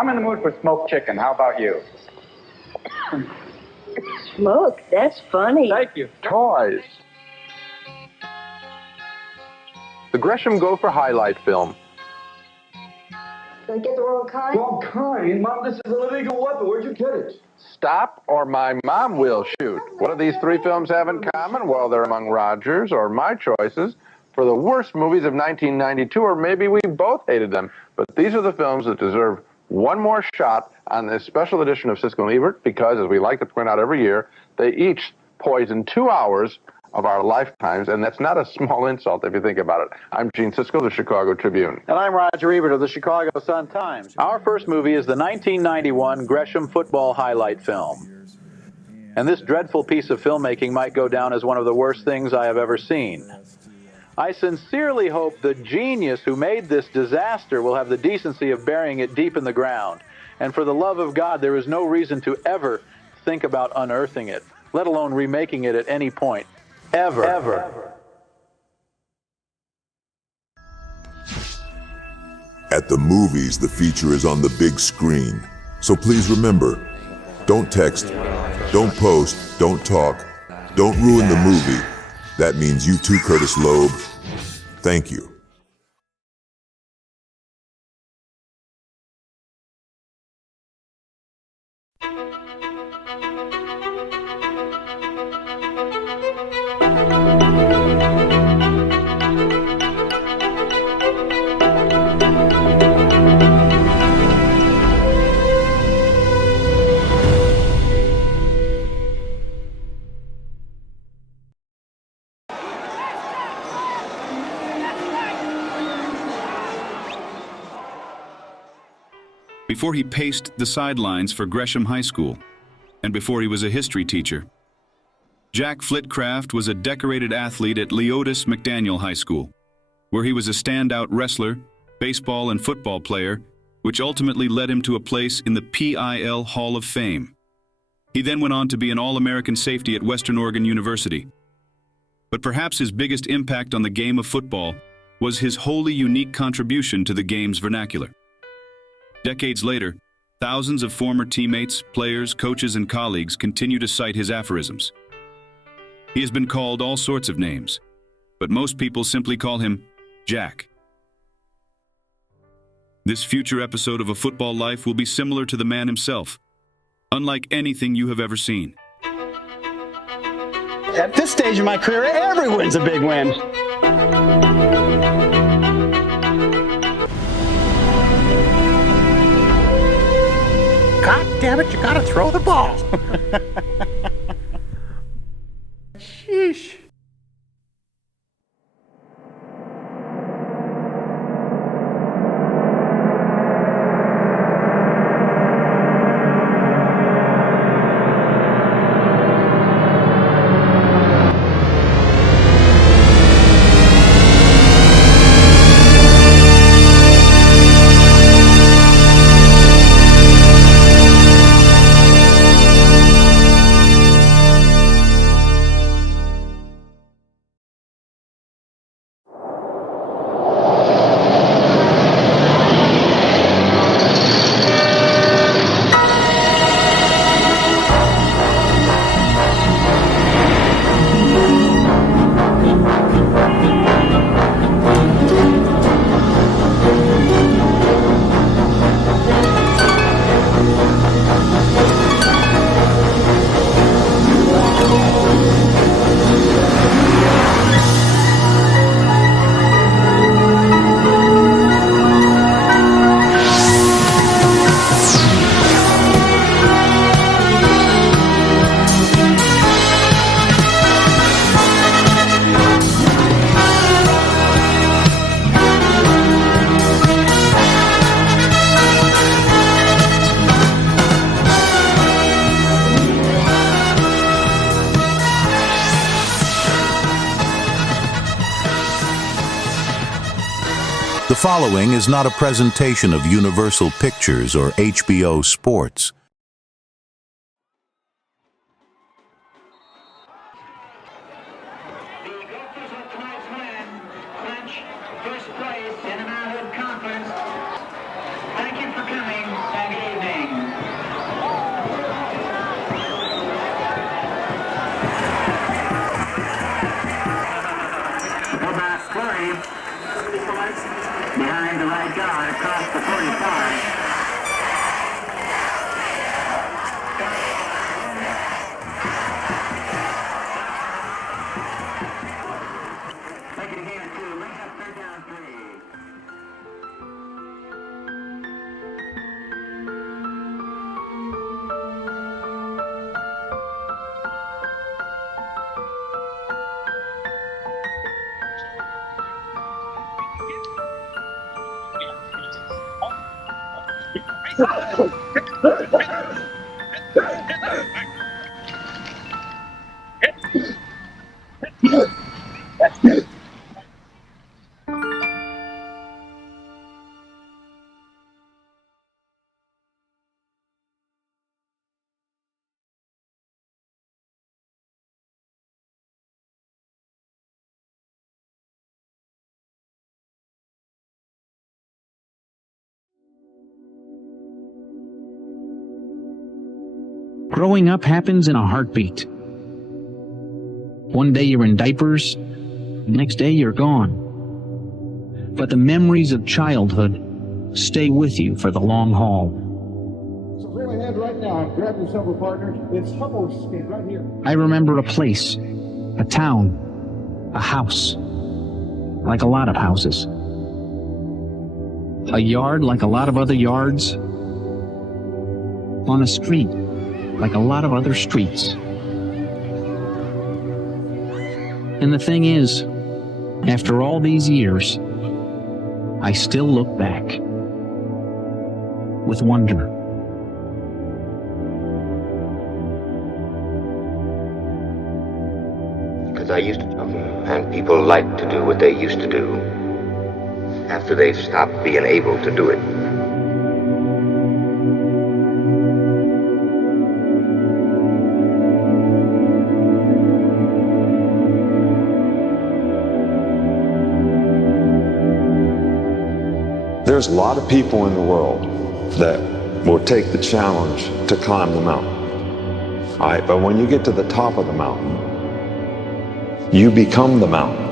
I'm in the mood for smoked chicken. How about you? Smoke? That's funny. Thank you. Toys. The Gresham Gopher highlight film. Did I get the wrong kind? Wrong kind? Mom, this is an illegal weapon. Where'd you get it? Stop or my mom will shoot. What do these three films have in common? Well, they're among Roger's or my choices for the worst movies of 1992, or maybe we both hated them. But these are the films that deserve one more shot on this special edition of Siskel and Ebert because, as we like to point out every year, they each poison 2 hours of our lifetimes, and that's not a small insult if you think about it. I'm Gene Siskel of the Chicago Tribune. And I'm Roger Ebert of the Chicago Sun-Times. Our first movie is the 1991 Gresham football highlight film. And this dreadful piece of filmmaking might go down as one of the worst things I have ever seen. I sincerely hope the genius who made this disaster will have the decency of burying it deep in the ground. And for the love of God, there is no reason to ever think about unearthing it, let alone remaking it at any point. Ever. At the movies, the feature is on the big screen. So please remember, don't text, don't post, don't talk, don't ruin the movie. That means you too, Curtis Loeb. Thank you. Before he paced the sidelines for Gresham High School, and before he was a history teacher, Jack Flitcraft was a decorated athlete at Leotis McDaniel High School, where he was a standout wrestler, baseball and football player, which ultimately led him to a place in the PIL Hall of Fame. He then went on to be an All-American safety at Western Oregon University. But perhaps his biggest impact on the game of football was his wholly unique contribution to the game's vernacular. Decades later, thousands of former teammates, players, coaches, and colleagues continue to cite his aphorisms. He has been called all sorts of names, but most people simply call him Jack. This future episode of A Football Life will be similar to the man himself, unlike anything you have ever seen. At this stage of my career, every win's a big win. God damn it, you gotta throw the ball. Sheesh. The following is not a presentation of Universal Pictures or HBO Sports. The Gophers of tonight's win clinch first place in the Manhood Conference. Thank you for coming, and Behind the right guard across the 45. Take it again, 2. Bring up 3rd down 3. Growing up happens in a heartbeat. One day you're in diapers, the next day you're gone. But the memories of childhood stay with you for the long haul. So go ahead right now and grab your several partners. It's Hubble's skate right here. I remember a place, a town, a house, like a lot of houses. A yard like a lot of other yards. On a street like a lot of other streets. And the thing is, after all these years, I still look back with wonder. Because I used to jump, and people like to do what they used to do after they've stopped being able to do it. There's a lot of people in the world that will take the challenge to climb the mountain. All right, but when you get to the top of the mountain, you become the mountain.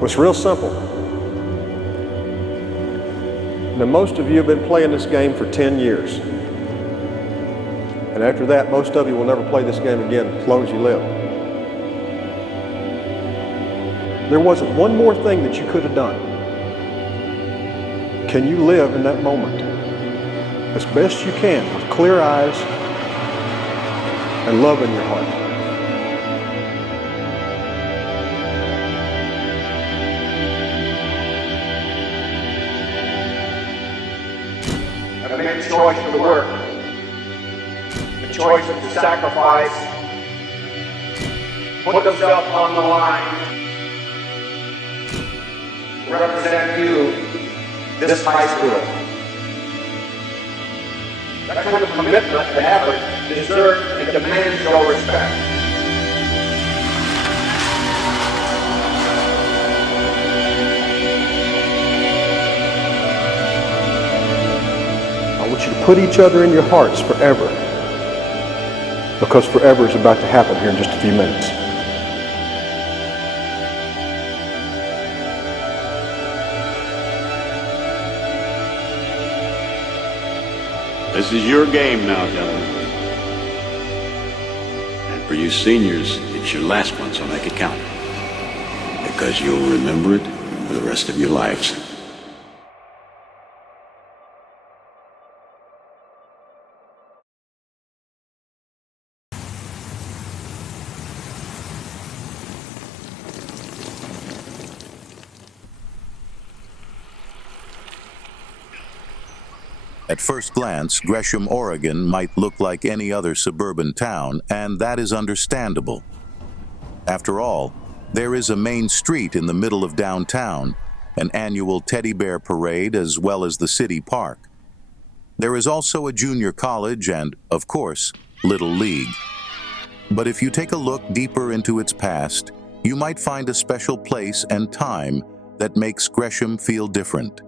It's real simple. Now, most of you have been playing this game for 10 years. And after that, most of you will never play this game again as long as you live. There wasn't one more thing that you could have done. Can you live in that moment as best you can with clear eyes and love in your heart? Have made the choice to work, the choice to sacrifice, put themselves on the line, represent you, this high school. That kind of commitment to effort deserves and demands your respect. I want you to put each other in your hearts forever, because forever is about to happen here in just a few minutes. This is your game now, gentlemen. And for you seniors, it's your last one, so make it count. Because you'll remember it for the rest of your lives. At first glance, Gresham, Oregon might look like any other suburban town, and that is understandable. After all, there is a main street in the middle of downtown, an annual teddy bear parade, as well as the city park. There is also a junior college and, of course, Little League. But if you take a look deeper into its past, you might find a special place and time that makes Gresham feel different.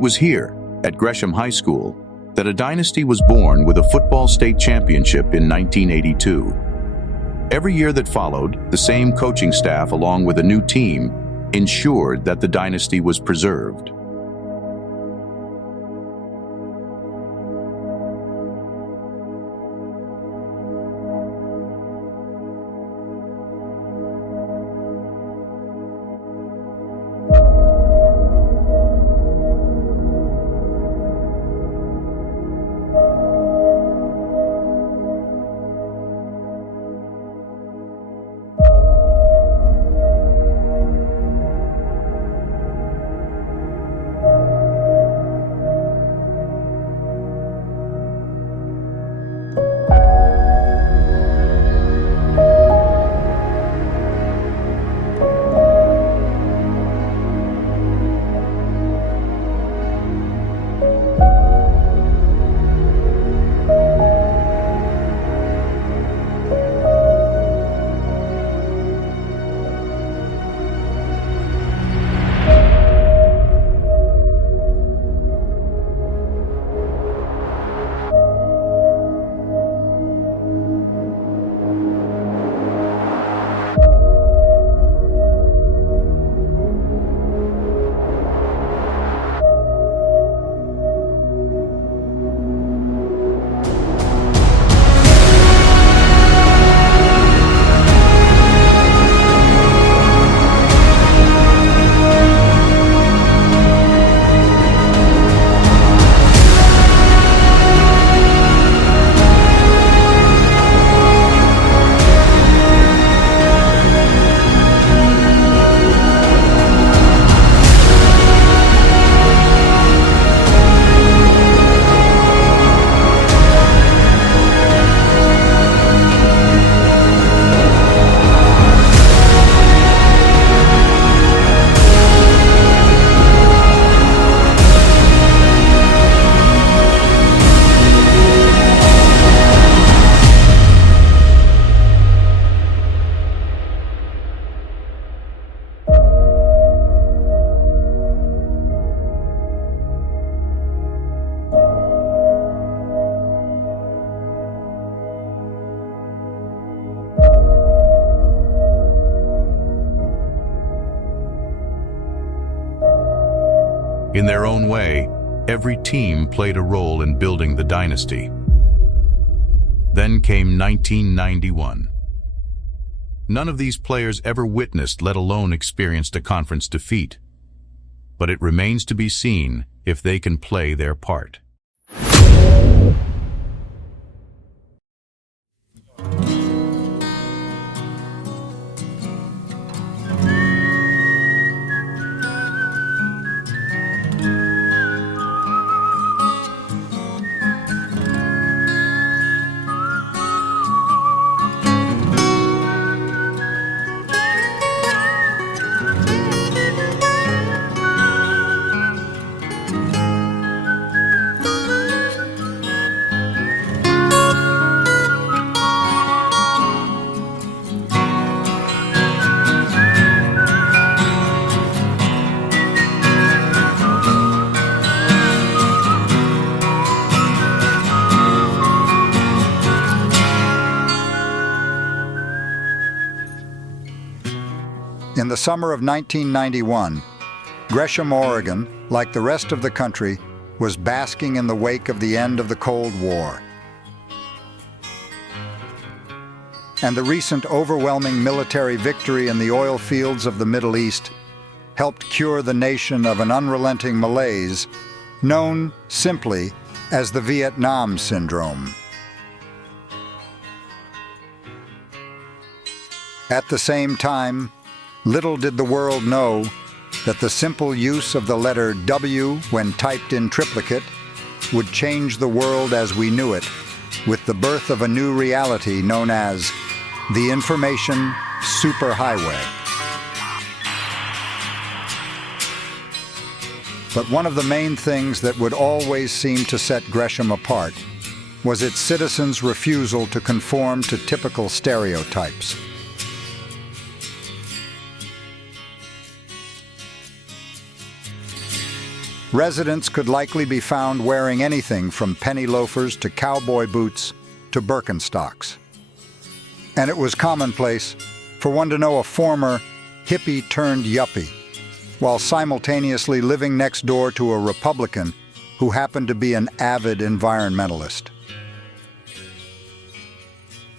It was here, at Gresham High School, that a dynasty was born with a football state championship in 1982. Every year that followed, the same coaching staff along with a new team ensured that the dynasty was preserved. In their own way, every team played a role in building the dynasty. Then came 1991. None of these players ever witnessed, let alone experienced, a conference defeat. But it remains to be seen if they can play their part. In the summer of 1991, Gresham, Oregon, like the rest of the country, was basking in the wake of the end of the Cold War. And the recent overwhelming military victory in the oil fields of the Middle East helped cure the nation of an unrelenting malaise known simply as the Vietnam Syndrome. At the same time, little did the world know that the simple use of the letter W when typed in triplicate would change the world as we knew it, with the birth of a new reality known as the Information Superhighway. But one of the main things that would always seem to set Gresham apart was its citizens' refusal to conform to typical stereotypes. residents could likely be found wearing anything from penny loafers to cowboy boots to Birkenstocks. And it was commonplace for one to know a former hippie-turned-yuppie, while simultaneously living next door to a Republican who happened to be an avid environmentalist.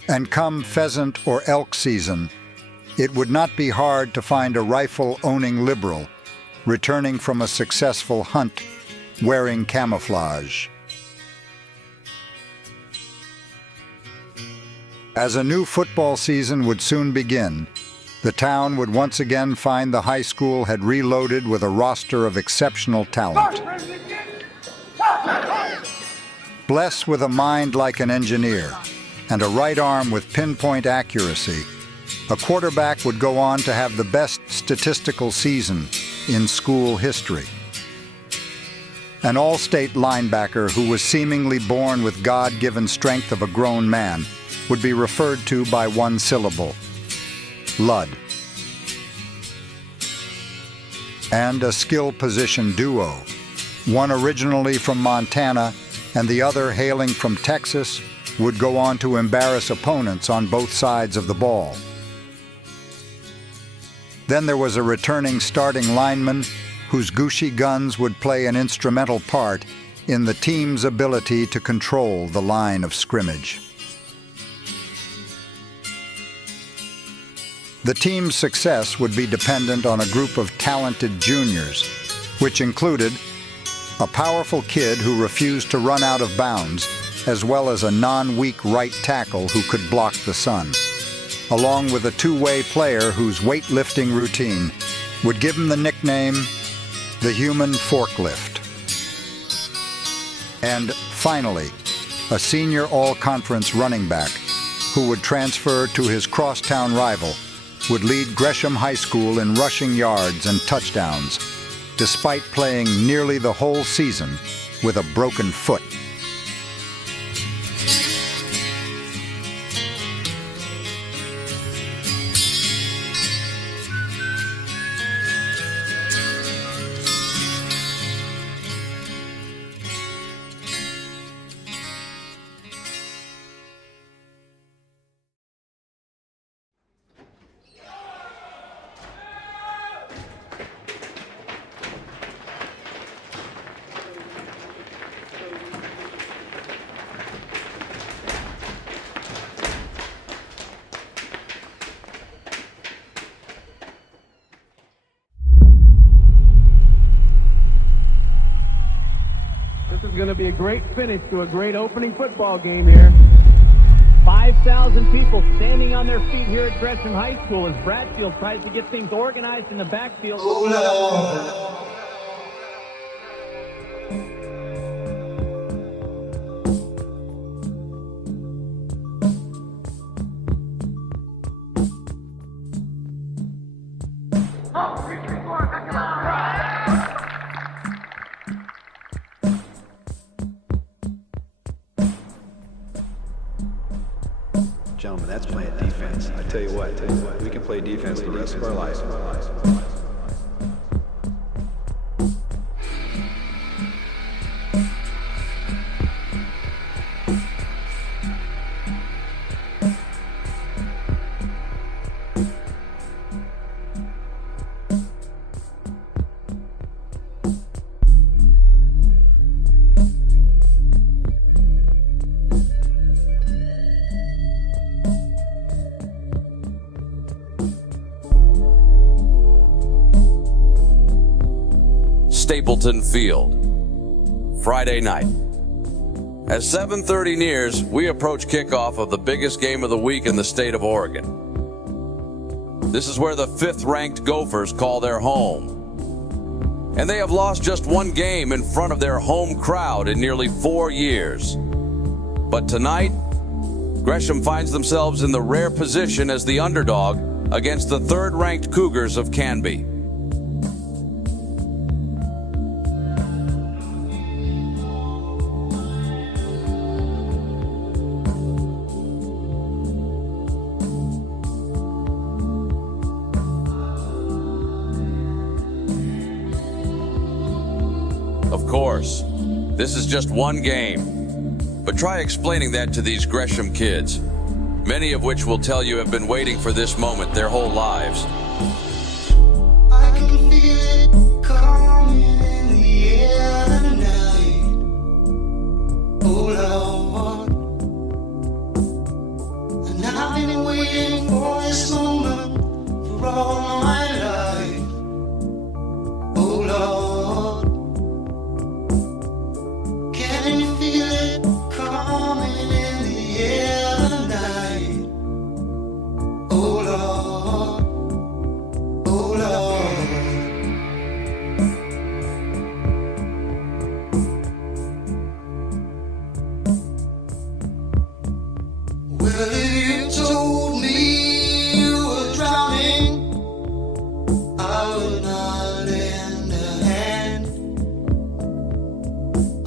And come pheasant or elk season, it would not be hard to find a rifle-owning liberal returning from a successful hunt wearing camouflage. As a new football season would soon begin, the town would once again find the high school had reloaded with a roster of exceptional talent. Blessed with a mind like an engineer and a right arm with pinpoint accuracy, a quarterback would go on to have the best statistical season in school history. An all-state linebacker who was seemingly born with God-given strength of a grown man would be referred to by one syllable: Lud. And a skill position duo, one originally from Montana and the other hailing from Texas, would go on to embarrass opponents on both sides of the ball. Then there was a returning starting lineman whose gushy guns would play an instrumental part in the team's ability to control the line of scrimmage. The team's success would be dependent on a group of talented juniors, which included a powerful kid who refused to run out of bounds, as well as a non-weak right tackle who could block the sun, along with a two-way player whose weightlifting routine would give him the nickname the human forklift. And finally, a senior all-conference running back who would transfer to his crosstown rival would lead Gresham High School in rushing yards and touchdowns, despite playing nearly the whole season with a broken foot. This is going to be a great finish to a great opening football game here. 5,000 people standing on their feet here at Gresham High School as Bradfield tries to get things organized in the backfield. Gentlemen, that's playing defense. I tell you what, we can play defense the rest of our lives. Stapleton Field, Friday night. As 7:30 nears, we approach kickoff of the biggest game of the week in the state of Oregon. This is where the 5th-ranked Gophers call their home. And they have lost just one game in front of their home crowd in nearly 4 years. But tonight, Gresham finds themselves in the rare position as the underdog against the 3rd-ranked Cougars of Canby. course, this is just one game. But try explaining that to these Gresham kids, many of which will tell you have been waiting for this moment their whole lives. I can feel it coming in the air tonight. Oh Lord, and I've been waiting for this moment for all my life. Oh Lord, can you feel it coming in the air tonight? Oh Lord, oh Lord. Well, if you told me you were drowning, I would not lend a hand.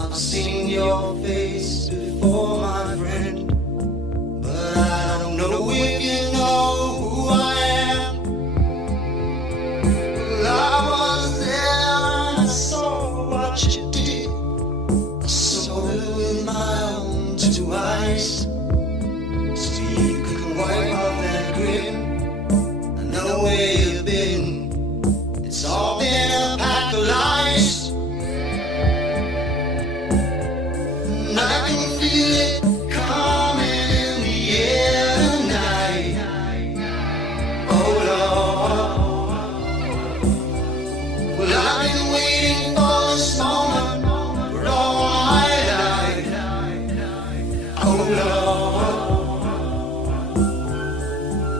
I've seen your face before, my friend, but I don't know if you know who I am. Well, I was there and I saw what you did. I saw it with my own two eyes. So you could wipe off that grin. I know where you've been. It's all been a pack of lies. And I can feel it coming in the air tonight. Oh Lord, well I've been waiting for this moment for all my life. Oh Lord,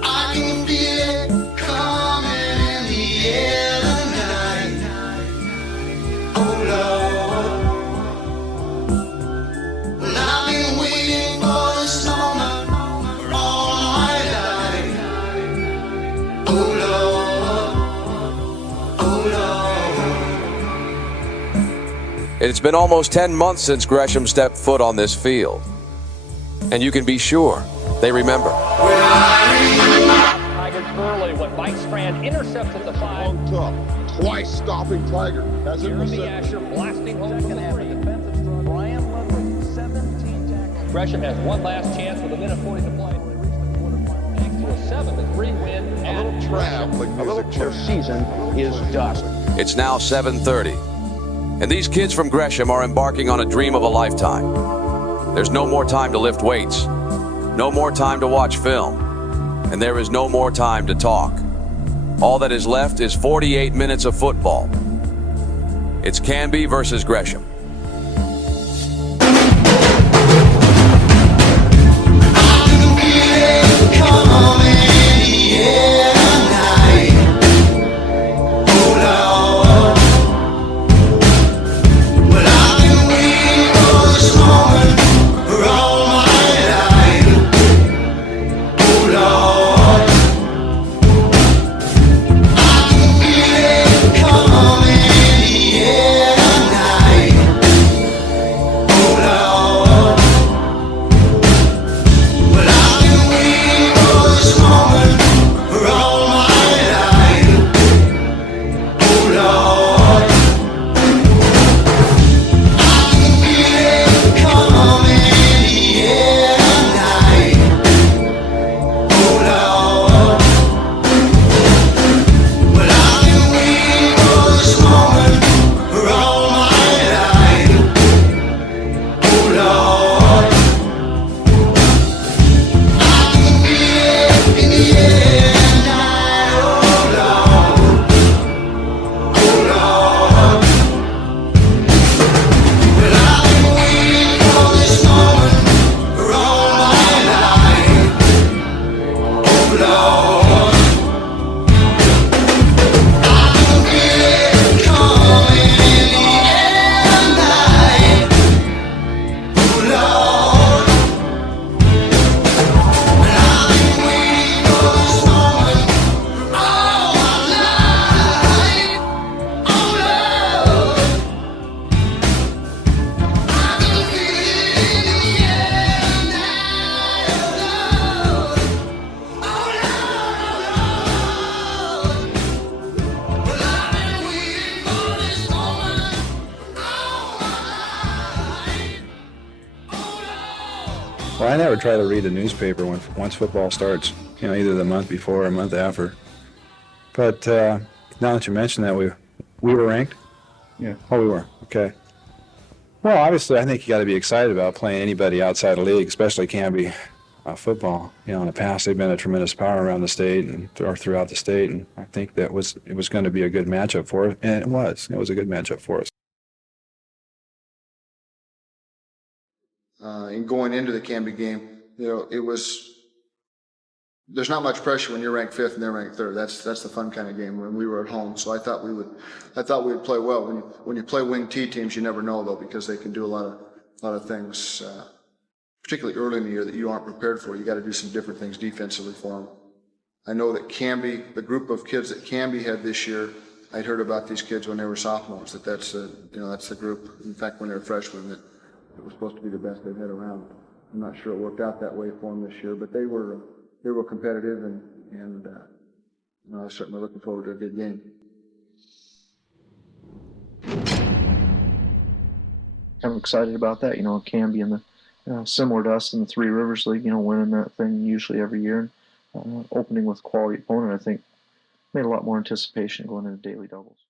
I can feel it coming in the air tonight. Oh Lord, well I've been waiting for this moment for all my life. Oh Lord, oh Lord. It's been almost 10 months since Gresham stepped foot on this field. And you can be sure they remember. Tigers early when Mike Strand intercepted the 5. Tough. Twice stopping Tiger. Hasn't Jeremy Asher blasting home second half of defensive strong. Brian Ludwig, 17 tackles. Gresham has one last chance with a minute 40 to play. Thanks to a 7-3 win at Gresham. A little season is done. It's now 7:30. And these kids from Gresham are embarking on a dream of a lifetime. There's no more time to lift weights, no more time to watch film, and there is no more time to talk. All that is left is 48 minutes of football. It's Canby versus Gresham. Come on in the air tonight. would try to read the newspaper once football starts, you know, either the month before or a month after. But now that you mention that, we were ranked? Yeah. Oh, we were. Okay. Well, obviously, I think you got to be excited about playing anybody outside the league, especially Canby football. You know, in the past, they've been a tremendous power around the state or throughout the state, and I think that it was going to be a good matchup for us, and it was. It was a good matchup for us. And going into the Canby game, you know, there's not much pressure when you're ranked 5th and they're ranked 3rd. That's the fun kind of game when we were at home. So I thought we would play well. When you play wing T teams, you never know though, because they can do a lot of things, particularly early in the year, that you aren't prepared for. You got to do some different things defensively for them. I know that Canby, the group of kids that Canby had this year, I'd heard about these kids when they were sophomores. That's the group. In fact, when they were freshmen, that it was supposed to be the best they've had around. I'm not sure it worked out that way for them this year, but they were competitive, and I was certainly looking forward to a good game. I'm excited about that. You know, Canby and the similar to us in the Three Rivers League. You know, winning that thing usually every year, and opening with a quality opponent. I think made a lot more anticipation going into daily doubles.